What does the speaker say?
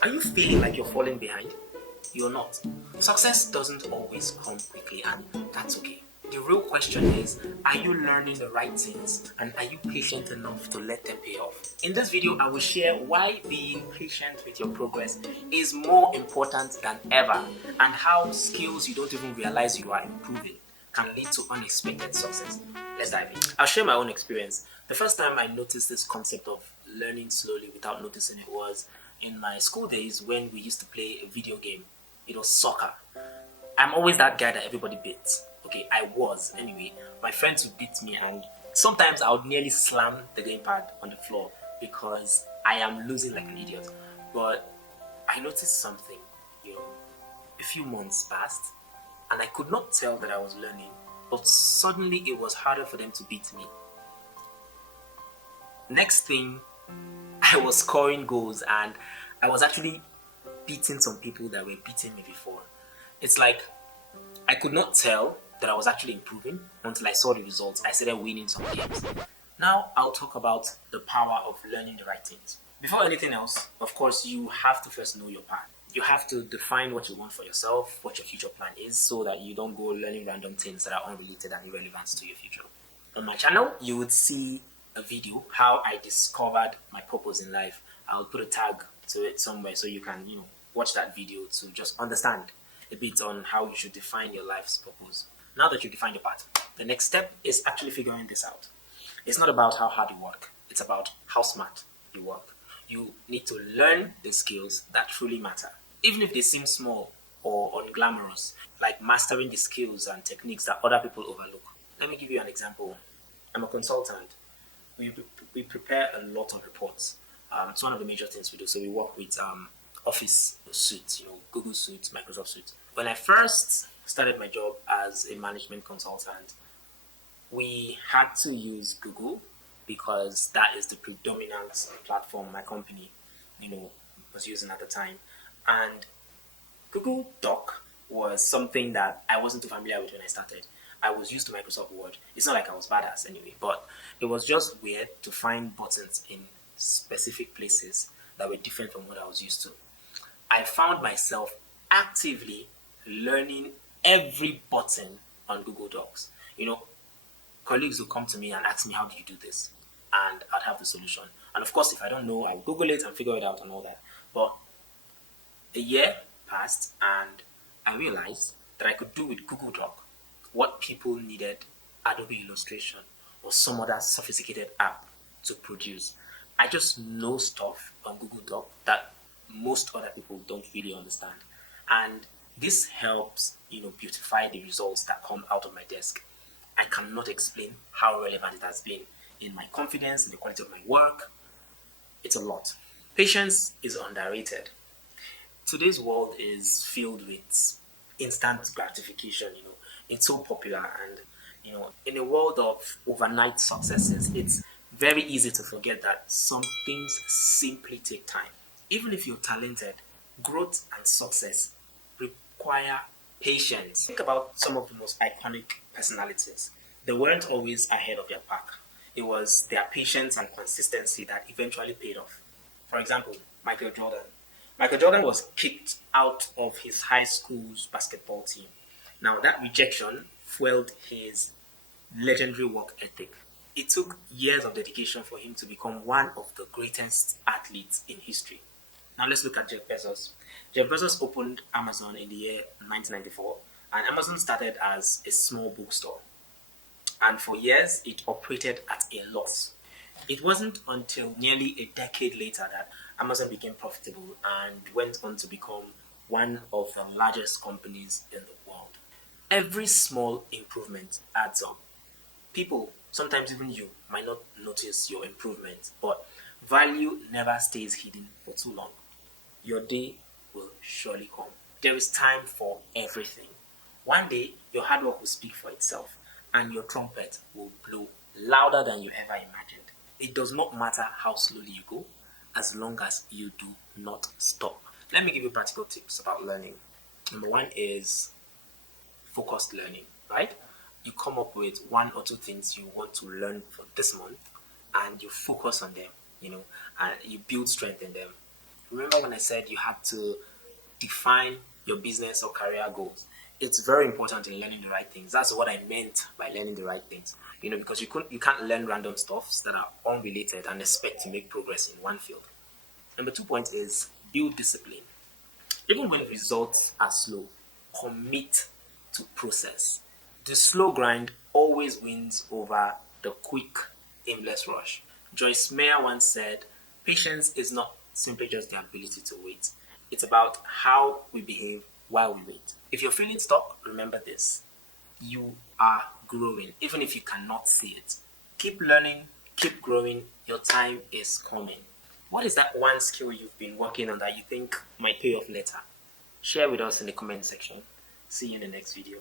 Are you feeling like you're falling behind? You're not. Success doesn't always come quickly, and that's okay. The real question is, are you learning the right things and are you patient enough to let them pay off? In this video, I will share why being patient with your progress is more important than ever and how skills you don't even realize you are improving can lead to unexpected success. Let's dive in. I'll share my own experience. The first time I noticed this concept of learning slowly without noticing it was in my school days when we used to play a video game. It was soccer. I'm always that guy that everybody beats. Okay, I was anyway. My friends would beat me, and sometimes I would nearly slam the gamepad on the floor because I am losing like an idiot. But I noticed something, you know, a few months passed, and I could not tell that I was learning, but suddenly it was harder for them to beat me. Next thing, I was scoring goals, and I was actually beating some people that were beating me before. It's like I could not tell that I was actually improving until I saw the results. I started winning some games. Now I'll talk about the power of learning the right things. Before anything else, of course, you have to first know your path. You have to define what you want for yourself, what your future plan is, so that you don't go learning random things that are unrelated and irrelevant to your future. On my channel, you would see a video how I discovered my purpose in life. I'll put a tag to it somewhere so you can, watch that video to just understand a bit on how you should define your life's purpose. Now that you define your path, the next step is actually figuring this out. It's not about how hard you work, it's about how smart you work. You need to learn the skills that truly matter, even if they seem small or unglamorous, like mastering the skills and techniques that other people overlook. Let me give you an example. I'm a consultant. We prepare a lot of reports. It's one of the major things we do. So we work with Office suites, Google suites, Microsoft suites. When I first started my job as a management consultant, we had to use Google because that is the predominant platform my company, was using at the time. And Google Doc was something that I wasn't too familiar with when I started. I was used to Microsoft Word. It's not like I was badass anyway, but it was just weird to find buttons in specific places that were different from what I was used to. I found myself actively learning every button on Google Docs. Colleagues will come to me and ask me, how do you do this? And I'd have the solution. And of course, if I don't know, I'll Google it and figure it out and all that. But a year passed and I realized that I could do with Google Doc what people needed Adobe Illustration or some other sophisticated app to produce. I just know stuff on Google Doc that most other people don't really understand. And this helps, beautify the results that come out of my desk. I cannot explain how relevant it has been in my confidence, in the quality of my work. It's a lot. Patience is underrated. Today's world is filled with instant gratification, It's so popular and, in a world of overnight successes, it's very easy to forget that some things simply take time. Even if you're talented, growth and success require patience. Think about some of the most iconic personalities. They weren't always ahead of their pack. It was their patience and consistency that eventually paid off. For example, Michael Jordan. Michael Jordan was kicked out of his high school's basketball team. Now, that rejection fueled his legendary work ethic. It took years of dedication for him to become one of the greatest athletes in history. Now let's look at Jeff Bezos. Jeff Bezos opened Amazon in the year 1994, and Amazon started as a small bookstore. And for years, it operated at a loss. It wasn't until nearly a decade later that Amazon became profitable and went on to become one of the largest companies in the world. Every small improvement adds up. People, sometimes even you, might not notice your improvement, but value never stays hidden for too long. Your day will surely come. There is time for everything. One day, your hard work will speak for itself, and your trumpet will blow louder than you ever imagined. It does not matter how slowly you go, as long as you do not stop. Let me give you practical tips about learning. Number one is focused learning, right? You come up with one or two things you want to learn for this month and you focus on them, and you build strength in them. Remember when I said you have to define your business or career goals? It's very important in learning the right things. That's what I meant by learning the right things. Because you can't learn random stuffs that are unrelated and expect to make progress in one field. Number 2 point is build discipline. Even when results are slow, commit to process. The slow grind always wins over the quick, aimless rush. Joyce Meyer once said, patience is not simply just the ability to wait, it's about how we behave while we wait. If you're feeling stuck, remember this: you are growing, even if you cannot see it. Keep learning, keep growing, your time is coming. What is that one skill you've been working on that you think might pay off later? Share with us in the comment section. See you in the next video.